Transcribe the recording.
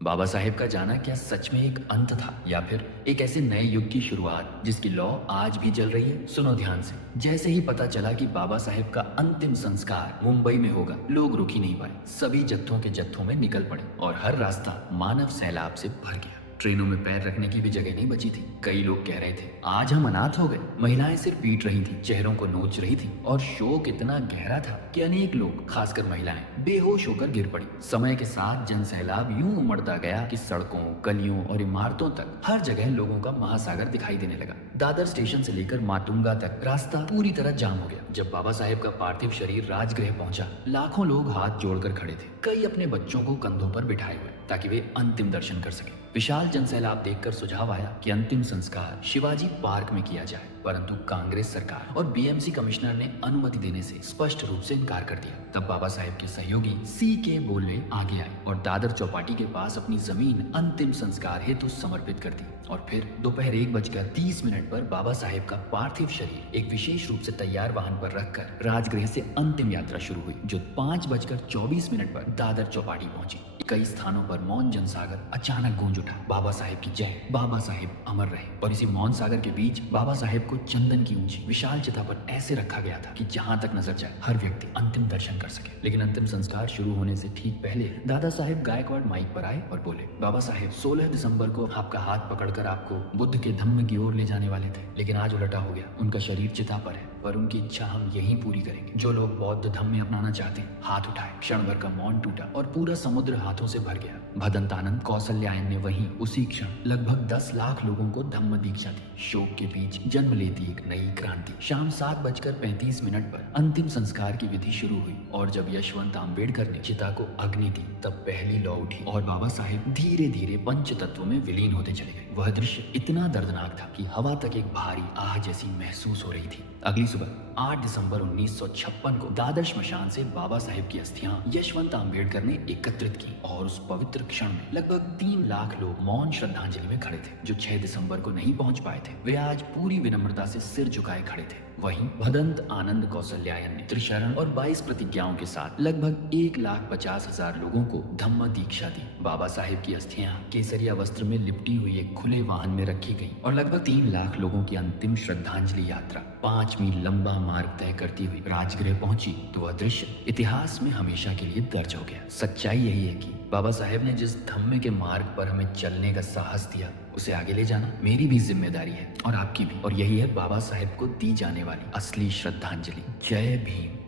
बाबा साहेब का जाना क्या सच में एक अंत था या फिर एक ऐसे नए युग की शुरुआत जिसकी लौ आज भी जल रही है? सुनो ध्यान से। जैसे ही पता चला कि बाबा साहेब का अंतिम संस्कार मुंबई में होगा, लोग रुक ही नहीं पाए। सभी जत्थों के जत्थों में निकल पड़े और हर रास्ता मानव सैलाब से भर गया। ट्रेनों में पैर रखने की भी जगह नहीं बची थी। कई लोग कह रहे थे आज हम अनाथ हो गए। महिलाएं सिर पीट रही थी, चेहरों को नोच रही थी और शोक इतना गहरा था कि अनेक लोग, खासकर महिलाएं, बेहोश होकर गिर पड़ी। समय के साथ जन सैलाब यूं उमड़ता गया कि सड़कों, गलियों और इमारतों तक हर जगह लोगों का महासागर दिखाई देने लगा। दादर स्टेशन से लेकर माटुंगा तक रास्ता पूरी तरह जाम हो गया। जब बाबा साहेब का पार्थिव शरीर राजगृह पहुंचा, लाखों लोग हाथ जोड़कर खड़े थे, कई अपने बच्चों को कंधों पर बिठाए हुए ताकि वे अंतिम दर्शन कर सके। विशाल जनसैलाब देखकर सुझाव आया कि अंतिम संस्कार शिवाजी पार्क में किया जाए, परंतु कांग्रेस सरकार और बीएमसी कमिश्नर ने अनुमति देने से स्पष्ट रूप से इनकार कर दिया। तब बाबा साहेब के सहयोगी C.K. बोले आगे आए और दादर चौपाटी के पास अपनी जमीन अंतिम संस्कार हेतु समर्पित कर दी। और फिर दोपहर 1:30 पर बाबा साहेब का पार्थिव शरीर एक विशेष रूप से तैयार वाहन पर रखकर राजगृह से अंतिम यात्रा शुरू हुई, जो 5:24 पर दादर चौपाटी पहुंची। कई स्थानों पर मौन जनसागर अचानक गूंज उठा, बाबा साहेब की जय, बाबा साहेब अमर रहे। और इसी मौन सागर के बीच बाबा साहेब को चंदन की ऊंची विशाल चिता पर ऐसे रखा गया था कि जहां तक नजर जाए हर व्यक्ति अंतिम दर्शन कर सके। लेकिन अंतिम संस्कार शुरू होने से ठीक पहले दादा साहेब गायकवाड़ माइक पर आए और बोले, बाबा साहेब 16 दिसंबर को आपका हाथ पकड़कर आपको बुद्ध के धम्म की ओर ले जाने वाले थे, लेकिन आज उलटा हो गया। उनका शरीर चिता पर है, पर उनकी इच्छा हम यहीं पूरी करेंगे। जो लोग बौद्ध धम्म में अपनाना चाहते हैं हाथ उठाए। क्षण भर का मौन टूटा और पूरा समुद्र हाथों से भर गया। भदंतानंद कौशल्यायन ने वहीं उसी क्षण लगभग 10 लाख लोगों को धम्म दीक्षा दी। शोक के बीच जन्म लेती एक नई क्रांति। शाम 7:35 पर अंतिम संस्कार की विधि शुरू हुई और जब यशवंत आम्बेडकर ने चिता को अग्नि दी, तब पहली लौ उठी और बाबा साहेब धीरे धीरे पंच तत्वों में विलीन होते चले गए। वह दृश्य इतना दर्दनाक था कि हवा तक एक भारी आह जैसी महसूस हो रही थी। अगली सुबह 8 दिसंबर 1956 को दादर श्मशान से बाबा साहेब की अस्थियां यशवंत आम्बेडकर ने एकत्रित की और उस पवित्र क्षण में लगभग 3 लाख लोग मौन श्रद्धांजलि में खड़े थे। जो 6 दिसंबर को नहीं पहुंच पाए थे, वे आज पूरी विनम्रता से सिर झुकाए खड़े थे। वहीं भदंत आनंद कौशल्यायन ने त्रिशरण और 22 प्रतिज्ञाओं के साथ लगभग 1,50,000 लोगों को धम्म दीक्षा दी। बाबा साहेब की अस्थियां केसरिया वस्त्र में लिपटी हुई एक खुले वाहन में रखी गई और लगभग 3 लाख लोगों की अंतिम श्रद्धांजलि यात्रा 5 मील लंबा मार्ग तय करती हुई राजगृह पहुंची, तो वह दृश्य इतिहास में हमेशा के लिए दर्ज हो गया। सच्चाई यही है कि बाबा साहेब ने जिस धम्म के मार्ग पर हमें चलने का साहस दिया, उसे आगे ले जाना मेरी भी जिम्मेदारी है और आपकी भी। और यही है बाबा साहेब को दी जाने वाली असली श्रद्धांजलि। जय भीम।